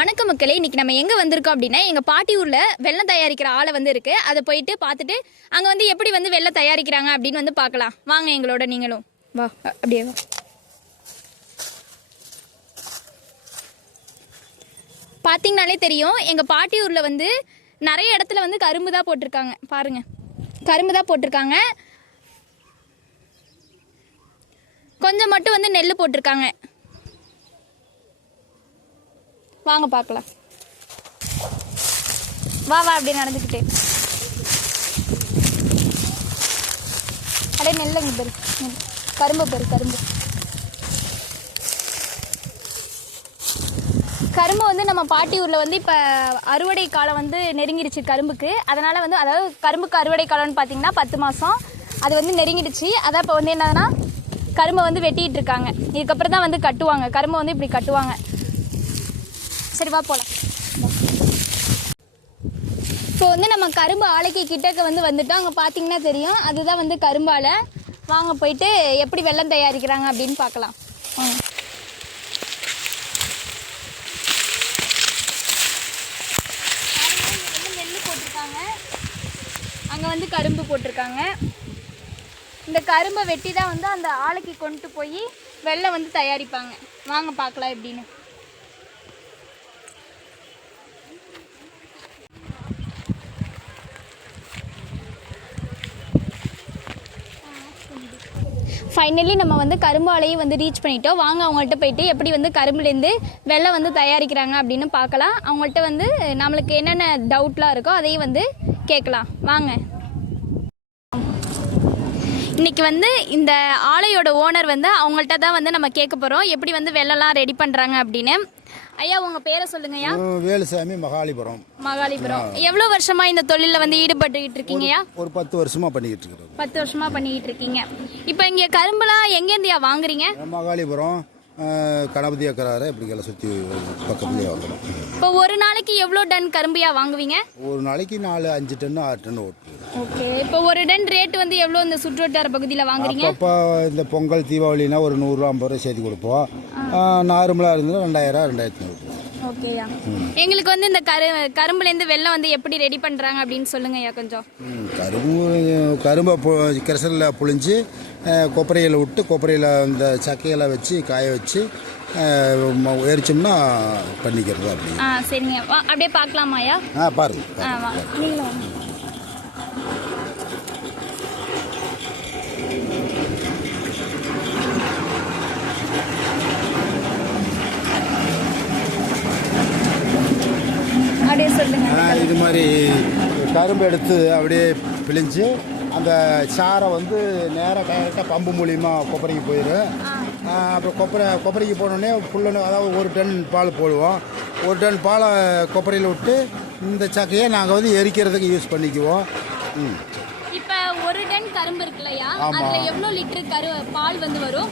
வணக்க மக்களே, இன்னைக்கு நம்ம எங்கே வந்திருக்கோம் அப்படின்னா எங்கள் பாட்டி ஊரில் வெள்ளம் தயாரிக்கிற ஆலை வந்து இருக்குது. அதை போயிட்டு பார்த்துட்டு அங்கே வந்து எப்படி வந்து வெள்ளம் தயாரிக்கிறாங்க அப்படின்னு வந்து பார்க்கலாம். வாங்க எங்களோட, நீங்களும் வா. அப்படியே வா. பார்த்தீங்கனாலே தெரியும், எங்கள் பாட்டி ஊரில் வந்து நிறைய இடத்துல வந்து கரும்பு தான் போட்டிருக்காங்க. பாருங்கள், கரும்பு தான் போட்டிருக்காங்க. கொஞ்சம் மட்டும் வந்து நெல் போட்டிருக்காங்க. வாங்க பார்க்கலாம். வா வா, அப்படியே நடந்துக்கிட்டே. அப்படியே நெல்லுங்க பெரு, கரும்பு பெரு, கரும்பு கரும்பு வந்து நம்ம பாட்டி ஊரில் வந்து இப்போ அறுவடை காலம் வந்து நெருங்கிடுச்சு கரும்புக்கு. அதனால் வந்து அதாவது கரும்புக்கு அறுவடை காலம்னு பார்த்தீங்கன்னா 10 மாதம் அது வந்து நெருங்கிடுச்சு. அதான் இப்போ வந்து என்னதுன்னா கரும்பை வந்து வெட்டிகிட்டு இருக்காங்க. இதுக்கப்புறம் தான் வந்து கட்டுவாங்க. கரும்பை வந்து இப்படி கட்டுவாங்க. சரி வா போகலாம். இப்போ வந்து நம்ம கரும்பு ஆலைக்கு கிட்டக்க வந்து வந்துட்டோம். அங்கே பார்த்தீங்கன்னா தெரியும், அதுதான் வந்து கரும்பு ஆலை. வாங்க போயிட்டு எப்படி வெல்லம் தயாரிக்கிறாங்க அப்படின்னு பார்க்கலாம். நெல் போட்டிருக்காங்க, அங்கே வந்து கரும்பு போட்டிருக்காங்க. இந்த கரும்பை வெட்டி தான் வந்து அந்த ஆலைக்கு கொண்டு போய் வெல்லம் வந்து தயாரிப்பாங்க. வாங்க பார்க்கலாம் எப்படின்னு. ஃபைனலி நம்ம வந்து கரும்பு ஆலையும் வந்து ரீச் பண்ணிட்டோம். வாங்க அவங்கள்ட்ட போயிட்டு எப்படி வந்து கரும்புலேருந்து வெல்லம் வந்து தயாரிக்கிறாங்க அப்படின்னு பார்க்கலாம். அவங்கள்ட்ட வந்து நம்மளுக்கு என்னென்ன டவுட்லாம் இருக்கோ அதையும் வந்து கேட்கலாம். வாங்க. இன்றைக்கி வந்து இந்த ஆலையோட ஓனர் வந்து அவங்கள்ட்ட தான் வந்து நம்ம கேட்க போகிறோம், எப்படி வந்து வெல்லம்லாம் ரெடி பண்ணுறாங்க அப்படின்னு. ஐயா, உங்கள் பேரை சொல்லுங்கய்யா. வேலுசாமி, மகாலிபுரம். மகாலிபுரம். எவ்வளோ வருஷமா இந்த தொழிலில் வந்து ஈடுபட்டுக்கிட்டு இருக்கீங்கய்யா? ஒரு 10 வருஷமாக பண்ணிக்கிட்டு இருக்கிறோம். 10 வருஷமா பண்ணிக்கிட்டு இருக்கீங்க. இப்போ இங்கே கரும்புலாம் எங்கேருந்துயா வாங்குறீங்க? மகாலிபுரம், கணபதி அக்கறாரை இப்படிக்கெல்லாம் சுற்றி பக்கத்துலேயே வாங்குறோம். இப்போ ஒரு நாளைக்கு எவ்வளோ டன் கரும்புயா வாங்குவீங்க? ஒரு நாளைக்கு 4-5 டன் 6 டன் ஓட்டுவோம். ஓகே. இப்போ ஒரு டன் ரேட் வந்து எவ்வளோ இந்த சுற்றுவட்டார பகுதியில் வாங்குறீங்க? அப்போ இந்த பொங்கல் தீபாவளினா ஒரு 100 ரூபா 50 ரூபா சேர்த்து கொடுப்போம். நார்மலாக இருந்தால் 2000 2500. ஓகேயா. எங்களுக்கு வந்து இந்த கரும்புலேருந்து வெல்லம் வந்து எப்படி ரெடி பண்ணுறாங்க அப்படின்னு சொல்லுங்கய்யா கொஞ்சம். கரும்பை கிரசலில் புழிஞ்சு கொப்பரையில் விட்டு கொப்பரையில் இந்த சக்கையெல்லாம் வச்சு காய வச்சு எரிச்சோம்னா பண்ணிக்கிறது அப்படி. சரிங்க, அப்படியே பார்க்கலாமாயா? பாருங்க. நீங்களும் அப்படியே சொல்லுங்க. இது மாதிரி கரும்பு எடுத்து அப்படியே பிழிஞ்சு அந்த சாரை வந்து நேராக டைரெக்டாக பம்பு மூலியமாக கொப்பரைக்கு போயிடும். அப்புறம் கொப்பரைக்கு போனோடனே புல்லு, அதாவது 1 டன் பால் போடுவோம். 1 டன் பாலை கொப்பரையில் விட்டு இந்த சக்கையை நாங்கள் வந்து எரிக்கிறதுக்கு யூஸ் பண்ணிக்குவோம். இப்போ 1 டன் கரும்பு இருக்குல்லையா, அதில் எவ்வளோ லிட்டர் பால் வந்து வரும்?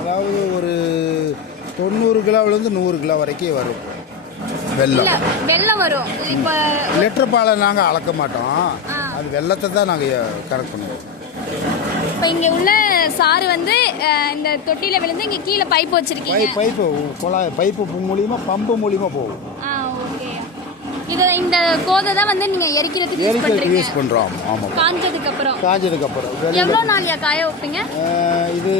அதாவது ஒரு 90 கிலோவிலேருந்து 100 கிலோ வரைக்கும் வரும் வெல்லம் வரும். இப்போ லிட்டர் பாலை நாங்கள் அளக்க மாட்டோம், அது வெல்லத்தை தான் நாங்கள் கரெக்ட் பண்ணுவோம். இப்போ இங்கே உள்ள சாறு வந்து இந்த தொட்டியில் விழுந்து இங்கே கீழே பைப் வச்சிருக்கீங்க. பைப்பு மூலியமாக பம்பு மூலியமாக போகும். ஓகே. இந்த கோதை தான் வந்து நீங்கள் எரிக்கிறதுக்கு யூஸ் பண்ணுறோம். ஆமாம். காஞ்சதுக்கு அப்புறம் எவ்வளோ நாளையா காய வைப்பீங்க? இது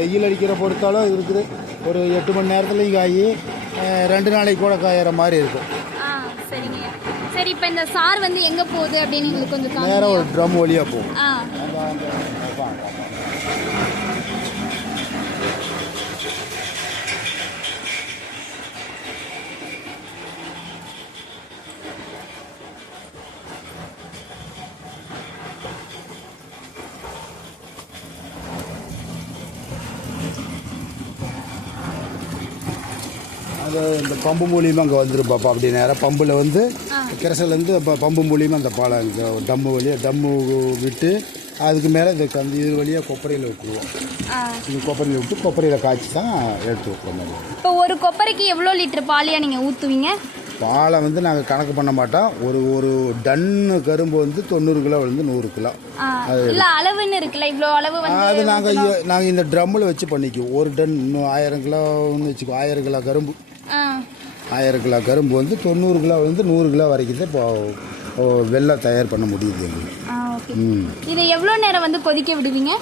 வெயில் அடிக்கிற பொறுத்தாலும் இருக்குது. ஒரு 8 மணி நேரத்துலையும் காய் 2 நாளைக்கு கூட காயிற மாதிரி இருக்கும். சரிங்க. சரி, இப்போ இந்த சார் வந்து எங்கே போகுது அப்படின்னு எங்களுக்கு கொஞ்சம் நேரம் ஒரு ட்ரம் வழியாக போகும். அது இந்த பம்பு மூலியமாக அங்கே வந்துடும் பாப்பா. அப்படி நேரம் பம்பில் வந்து கிரசலேருந்து பம்பு மூலியமாக அந்த பாலை இந்த டம்மு வழியாக டம்மு விட்டு அதுக்கு மேலே இந்த இது வழியாக கொப்பரையில் விட்டுருவோம். இது கொப்பரையில் விட்டு கொப்பரையில் காய்ச்சி தான் எடுத்து வைப்போம். இப்போ ஒரு கொப்பரைக்கு எவ்வளோ லிட்டர் பாலியாக நீங்கள் ஊற்றுவீங்க? பாலை வந்து நாங்கள் கணக்கு பண்ண மாட்டோம். ஒரு டன்னு கரும்பு வந்து 90 கிலோவிலேருந்து 100 கிலோ அளவுன்னு இருக்குல்ல, இவ்வளோ அளவு அது நாங்கள் இந்த ட்ரம்மில் வச்சு பண்ணிக்குவோம். 1 டன் இன்னும் 1000 கிலோன்னு வச்சுக்கோ. 1000 கிலோ கரும்பு 1000 கிலோ கரும்பு வந்து 90 கிலோ வந்து 100 கிலோ வரைக்கும் தான் இப்போ வெல்லம் தயார் பண்ண முடியுது எங்களுக்கு. இதை எவ்வளோ நேரம் வந்து கொதிக்க விடுவீங்க?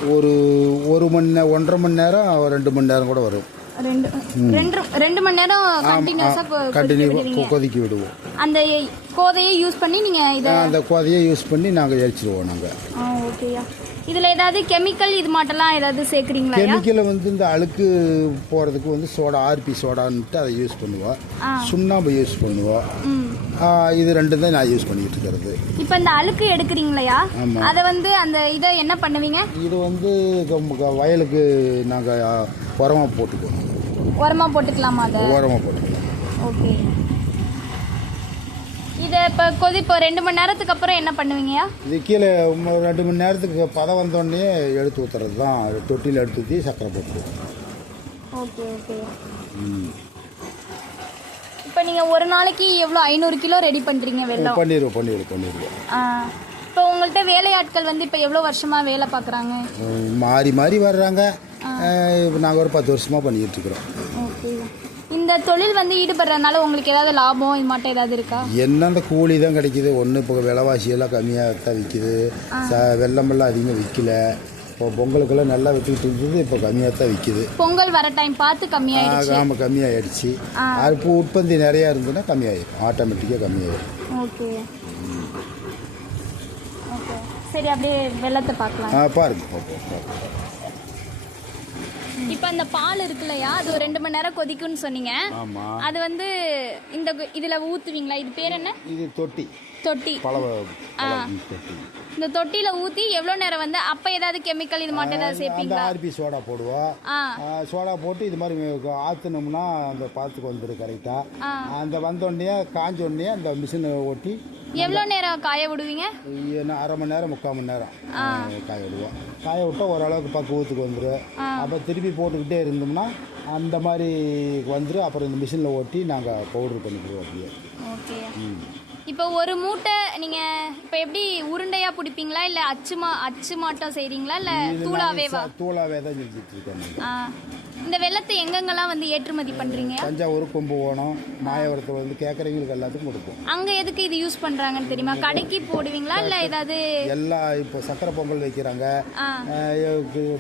ஒரு மணி நேரம், 1.5 மணி நேரம், 2 மணி நேரம் கூட வரும். 2 மணி நேரம் கண்டினியூவாக கொதிக்க விடுவோம். அந்த கோதையை யூஸ் பண்ணி நீங்கள் அந்த கோதையை யூஸ் பண்ணி நாங்கள் எரிச்சிடுவோம் நாங்கள். ஓகேயா. இதில் ஏதாவது கெமிக்கல் இது மாட்டெல்லாம் ஏதாவது சேர்க்குறீங்களா? கெமிக்கலை வந்து இந்த அழுக்கு போகிறதுக்கு வந்து சோடா, ஆர்பி சோடான்ட்டு அதை யூஸ் பண்ணுவோம். சுண்ணாம்பு யூஸ் பண்ணுவோம். இது 2 தான் நான் யூஸ் பண்ணிட்டு இருக்கிறது. இப்போ இந்த அழுக்கு எடுக்கிறீங்களா, அதை வந்து அந்த இதை என்ன பண்ணுவீங்க? இது வந்து வயலுக்கு நாங்கள் உரமாக போட்டுக்குவோம். உரமாக போட்டுக்கலாமா? அதை உரமாக போட்டுக்கலாம். ஓகே. இதை இப்போ 2 மணி நேரத்துக்கு அப்புறம் என்ன பண்ணுவீங்கயா? இது கீழே 2 மணி நேரத்துக்கு பதம் வந்தோடனே எடுத்து ஊற்றுறது தான். தொட்டியில் எடுத்து ஊற்றி சக்கரை போட்டுருவோம். Okay okay. இப்போ நீங்கள் ஒரு நாளைக்கு எவ்வளோ 500 கிலோ ரெடி பண்ணுறீங்க வெல்லம்? பண்ணிடுவோம். இப்போ உங்கள்கிட்ட வேலையாட்கள் வந்து இப்போ எவ்வளோ வருஷமாக வேலை பார்க்குறாங்க? மாறி வர்றாங்க. நாங்கள் ஒரு 10 வருஷமாக பண்ணிக்கிட்டு இருக்கிறோம். ஓகே. இந்த தொழில் வந்து ஈடுபடுறதுனால உங்களுக்கு ஏதாவது லாபம் இது மட்டும் ஏதாவது இருக்கா? என்ன அந்த கூலி தான் கிடைக்கிது. ஒன்று இப்போ விலைவாசியெல்லாம் கம்மியாக தான் விற்கிது. வெள்ளமெல்லாம் அதிகமாக விற்கல. இப்போ பொங்கலுக்கெல்லாம் நல்லா விற்றுக்கிட்டு இருந்தது, இப்போ கம்மியாக தான் விற்கிது. பொங்கல் வர டைம் பார்த்து கம்மியாகிடுச்சு. ஆமாம், கம்மியாகிடுச்சு. அது இப்போ உற்பத்தி நிறையா இருந்ததுன்னா கம்மியாகிடும், ஆட்டோமேட்டிக்காக கம்மியாகிடும். Okay okay. சரி, அப்படியே வெள்ளத்தை பார்க்கலாம். பாருங்க. இப்போ அந்த பால் இருக்குல்லையா, அது ஒரு 2 மணி நேரம் கொதிக்கும்னு சொன்னீங்க. அது வந்து இந்த இதில் ஊற்றுவீங்களா? இது பேர் என்ன? இது தொட்டி. இந்த தொட்டியில ஊற்றி எவ்வளோ நேரம் வந்து அப்போ ஏதாவது கெமிக்கல் இது மட்டும் ஏதாவது சேர்ப்பீங்களா? ஆர்பி சோடா போடுவோம். சோடா போட்டு இது மாதிரி ஆற்றுனோம்னா அந்த பாத்துக்கு வந்துடும் கரெக்டாக. அந்த வந்தோடனே காஞ்சோடனே அந்த மிஷினை ஓட்டி எவ்வளோ நேரம் காய விடுவீங்க? 1/2 மணி நேரம் 3/4 மணி நேரம் காய விடுவோம். காய விட்டால் ஓரளவுக்கு பக்குவத்துக்கு வந்துடும். அப்போ திருப்பி போட்டுக்கிட்டே இருந்தோம்னா அந்த மாதிரி வந்துடும். அப்புறம் இந்த மிஷினில் ஓட்டி நாங்கள் பவுடர் பண்ணிக்கிடுவோம் அப்படியே. ஓகே. இப்போ ஒரு மூட்டை நீங்கள் இப்போ எப்படி உருண்டையாக பிடிப்பீங்களா, இல்லை அச்சு மாட்டம் செய்கிறீங்களா, இல்லை தூளாவே தான் செஞ்சுட்டு இருக்கேன். இந்த வெள்ளத்தை எங்கெங்கெல்லாம் வந்து ஏற்றுமதி பண்ணுறீங்க? தஞ்சாவூர், கும்பகோணம், மாயவரத்தில் வந்து கேட்குறவங்களுக்கு எல்லாத்துக்கும் கொடுப்போம். அங்கே எதுக்கு இது யூஸ் பண்ணுறாங்கன்னு தெரியுமா? கடைக்கு போடுவீங்களா, இல்லை ஏதாவது எல்லாம் இப்போ சக்கரை பொங்கல் வைக்கிறாங்க,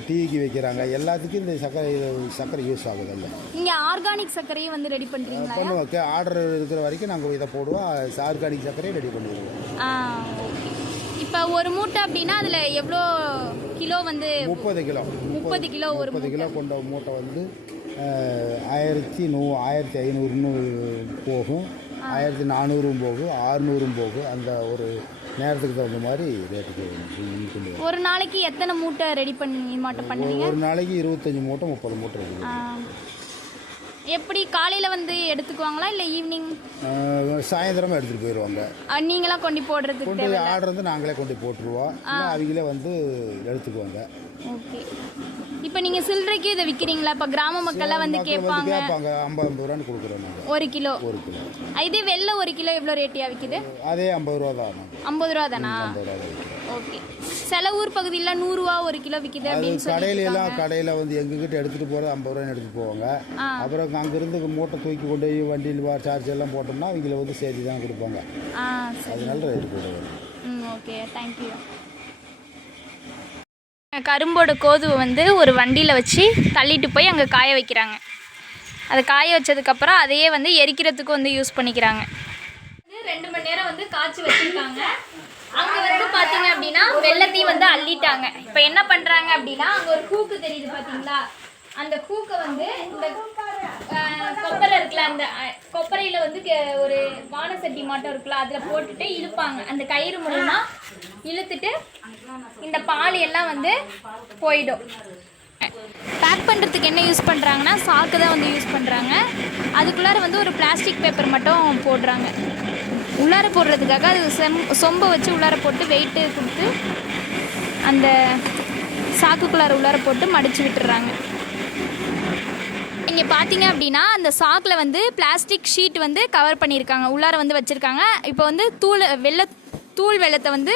டீக்கு வைக்கிறாங்க, எல்லாத்துக்கும் இந்த சக்கரை யூஸ் ஆகுது. இல்லை நீங்கள் ஆர்கானிக் சர்க்கரையை வந்து ரெடி பண்ணுறீங்களா? பண்ணுவோம். ஆர்டர் இருக்கிற வரைக்கும் நாங்கள் இதை போடுவோம். ஆர்கானிக் சர்க்கரையை ரெடி பண்ணிடுவோம். ஓகே. இப்போ ஒரு மூட்டை அப்படின்னா அதில் எவ்வளோ கிலோ வந்து? 30 கிலோ. 30 கிலோ. ஒரு 30 கிலோ கொண்ட மூட்டை வந்து 1500 போகும், 1400 போகும், 600 போகும். அந்த ஒரு நேரத்துக்கு தகுந்த மாதிரி ரேட்டுக்கு. ஒரு நாளைக்கு எத்தனை மூட்டை ரெடி பண்ணி பண்ணுவீங்க? ஒரு நாளைக்கு 25 மூட்டை 30 மூட்டை இருக்குது. எப்படி காலையில் வந்து எடுத்துக்குவாங்களா, இல்லை ஈவினிங் சாயந்தரமாக எடுத்துகிட்டு போயிடுவாங்க? நீங்களாம் கொண்டு போடுறதுக்கு ஆர்டர் வந்து நாங்களே கொண்டு போட்டுருவோம். அவங்களே வந்து எடுத்துக்குவாங்க. ஓகே. இப்போ நீங்கள் சில்லறைக்கு இதை விற்கிறீங்களா? இப்போ கிராம மக்கள்லாம் வந்து கேட்பாங்க. 50 ரூபான்னு கொடுக்குறோம் நாங்கள். 1 கிலோ. இதே வெள்ளம் 1 கிலோ எவ்வளோ ரேட்டியாக விற்கிது? அதே 50 ரூபா தான். 50 ரூபா தானா? ஓகே. சில ஊர் பகுதியில் 100 ரூபா 1 கிலோ விற்கிது அப்படின்னு சொல்லி கடையில் வந்து எங்ககிட்ட எடுத்துகிட்டு போகிறது 50 ரூபான்னு எடுத்துகிட்டு போவாங்க. அப்புறம் அங்கேருந்து மூட்டை தூக்கி கொண்டு போய் வண்டியில் சார்ஜ் எல்லாம் போட்டோம்னா அவங்கள வந்து சேர்த்து தான் கொடுப்பாங்க. அதனால ரேட்டு கூட வரும். Okay, thank you. கரும்போட கோதுவை வந்து ஒரு வண்டியில் வச்சு தள்ளிட்டு போய் அங்கே காய வைக்கிறாங்க. அதை காய வச்சதுக்கப்புறம் அதையே வந்து எரிக்கிறதுக்கு வந்து யூஸ் பண்ணிக்கிறாங்க. 2 மணி நேரம் வந்து காய்ச்சி வச்சுருக்காங்க. அங்கே வந்து பார்த்தீங்க அப்படின்னா வெள்ளத்தையும் வந்து அள்ளிட்டாங்க. இப்போ என்ன பண்ணுறாங்க அப்படின்னா, அங்கே ஒரு ஹூக்கு தெரியுது பார்த்தீங்களா, அந்த ஹூக்கை வந்து இந்த கொப்பரை இருக்குல்ல, அந்த கொப்பரையில் வந்து ஒரு வானசட்டி மாட்டம் இருக்குல்ல, அதில் போட்டுட்டு இழுப்பாங்க. அந்த கயிறு மூலமா இழுத்துட்டு இந்த பால் எல்லாம் வந்து போயிடும். பேக் பண்ணுறதுக்கு என்ன யூஸ் பண்ணுறாங்கன்னா சாக்கு தான் வந்து யூஸ் பண்ணுறாங்க. அதுக்குள்ளார வந்து ஒரு பிளாஸ்டிக் பேப்பர் மட்டும் போடுறாங்க. உள்ளார போடுறதுக்காக அது சொம்பை வச்சு உள்ளார போட்டு வெயிட்டு கொடுத்து அந்த சாக்குக்குள்ளார உள்ளார போட்டு மடித்து விட்டுறாங்க. இங்கே பார்த்தீங்க அப்படின்னா அந்த சாக்கில் வந்து பிளாஸ்டிக் ஷீட் வந்து கவர் பண்ணியிருக்காங்க, உள்ளார வந்து வச்சுருக்காங்க. இப்போ வந்து தூள் வெள்ளத்தை வந்து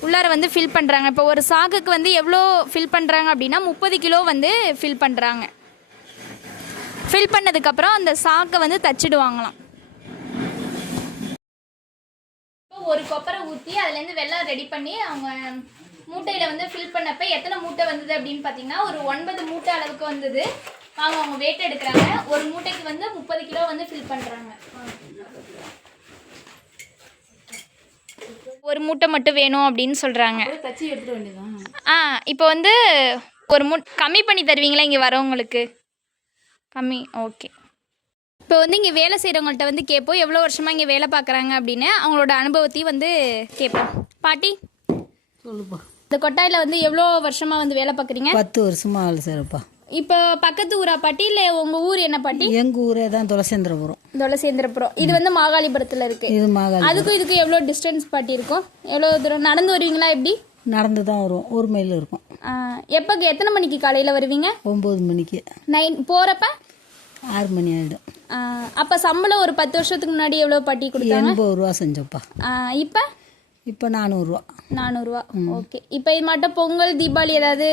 உள்ளார வந்து ஃபில் பண்ணுறாங்க. இப்போ ஒரு சாக்குக்கு வந்து எவ்வளோ ஃபில் பண்ணுறாங்க அப்படின்னா 30 கிலோ வந்து ஃபில் பண்ணுறாங்க. ஃபில் பண்ணதுக்கப்புறம் அந்த சாக்கை வந்து தச்சிடுவாங்களாம். மூட்டையிலேருந்து வெல்லம் ரெடி பண்ணி அவங்க மூட்டையில் வந்து ஃபில் பண்ணப்போ எத்தனை மூட்டை வந்தது அப்படின்னு பார்த்தீங்கன்னா ஒரு 9 மூட்டை அளவுக்கு வந்தது. அவங்க வெயிட் எடுக்கிறாங்க. ஒரு மூட்டைக்கு வந்து 30 கிலோ வந்து ஃபில் பண்ணுறாங்க. ஒரு மூட்டை மட்டும் வேணும் அப்படின்னு சொல்கிறாங்க. தச்சு எடுத்துட வேண்டியதான். இப்போ வந்து ஒரு கம்மி பண்ணி தருவீங்களா இங்கே வரவங்களுக்கு? கம்மி, ஓகே. இப்போ வந்து இங்கே வேலை செய்கிறவங்கள்ட்ட வந்து கேட்போம் எவ்வளோ வருஷமாக இங்கே வேலை பார்க்குறாங்க அப்படின்னு. அவங்களோட அனுபவத்தையும் வந்து கேட்போம். பாட்டி சொல்லுப்பா. இந்த கொட்டாயில் வந்து எவ்வளோ வருஷமாக வந்து வேலை பார்க்குறீங்க? 10 வருஷமாக வேலை செய்கிறப்பா. இப்போ பக்கத்து ஊரா பாட்டி இல்லை உங்கள் ஊர் என்ன பாட்டி? எங்கள் ஊரே தான் துளசேந்திரபுரம். துளசேந்திரபுரம். இது வந்து மாகாளிபுரத்தில் இருக்குது. இது மாகாளி. அதுக்கும் இதுக்கு எவ்வளோ டிஸ்டன்ஸ் பாட்டி இருக்கும்? எவ்வளோ தூரம் நடந்து வருவீங்களா எப்படி? நடந்து தான் வருவோம். 1 மைல் இருக்கும். எப்போ எத்தனை மணிக்கு காலையில் வருவீங்க? 9 மணிக்கு. போகிறப்ப 6 மணி ஆகிடும். அப்போ சம்பளம் ஒரு 10 வருஷத்துக்கு முன்னாடி எவ்வளோ பாட்டி கொடுத்தாங்க? 80 ரூபா செஞ்சப்பா. இப்போ 400 ரூபா. 400 ரூபா. ஓகே. இப்போ இது மட்டும் பொங்கல் தீபாவளி ஏதாவது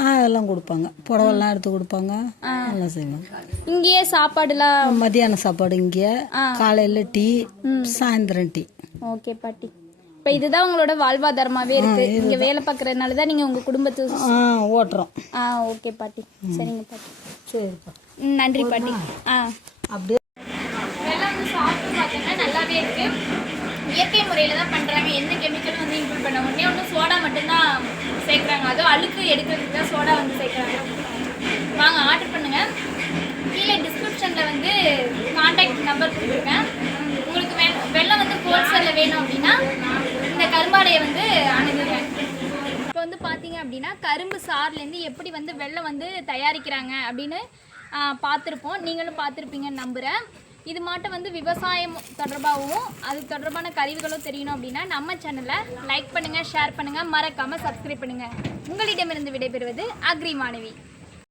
அதெல்லாம் கொடுப்பாங்க. புடவெல்லாம் எடுத்து கொடுப்பாங்க. எல்லாம் செய்வாங்க. இங்கேயே சாப்பாடுலாம்? மத்தியான சாப்பாடு இங்கே, காலையில் டீ, சாயந்தரம் டீ. ஓகே பாட்டி. இப்போ இதுதான் உங்களோட வாழ்வாதாரமாகவே இருக்கு. இங்கே வேலை பார்க்குறதுனால தான் நீங்கள் உங்கள் குடும்பத்தை ஓட்டுறோம். ஓகே பாட்டி. சரிங்க பாட்டி. சரிப்பா. நன்றி பாட்டி. அப்படியே வெள்ளம் வந்து சாப்பிட்டு பார்த்தோன்னா நல்லாவே இருக்கு. இயற்கை முறையில் தான் பண்ணுறாங்க. எந்த கெமிக்கலும் வந்து இன்க்ளூட் பண்ண ஒன்று சோடா மட்டும்தான் சேர்க்குறாங்க. அதுவும் அழுக்கு எடுக்கிறதுக்கு தான் சோடா வந்து சேர்க்குறாங்க. வாங்க ஆர்டர் பண்ணுங்கள். கீழே டிஸ்கிரிப்ஷனில் வந்து கான்டாக்ட் நம்பர் கொடுத்துருக்கேன். உங்களுக்கு வெள்ளம் வந்து ஹோல்சேலில் வேணும் அப்படின்னா இந்த கரும்பாடையை வந்து அணுகுங்க. இப்போ வந்து பார்த்தீங்க அப்படின்னா கரும்பு சாறுலேருந்து எப்படி வந்து வெள்ளம் வந்து தயாரிக்கிறாங்க அப்படின்னு பார்த்துருப்போம். நீங்களும் பார்த்துருப்பீங்கன்னு நம்புகிறேன். இது மட்டும் வந்து விவசாயம் தொடர்பாகவும் அது தொடர்பான கருவிகளும் தெரியணும் அப்படின்னா நம்ம சேனலை லைக் பண்ணுங்கள், ஷேர் பண்ணுங்கள், மறக்காமல் சப்ஸ்கிரைப் பண்ணுங்கள். உங்களிடமிருந்து விடைபெறுவது அக்ரி மாணவி.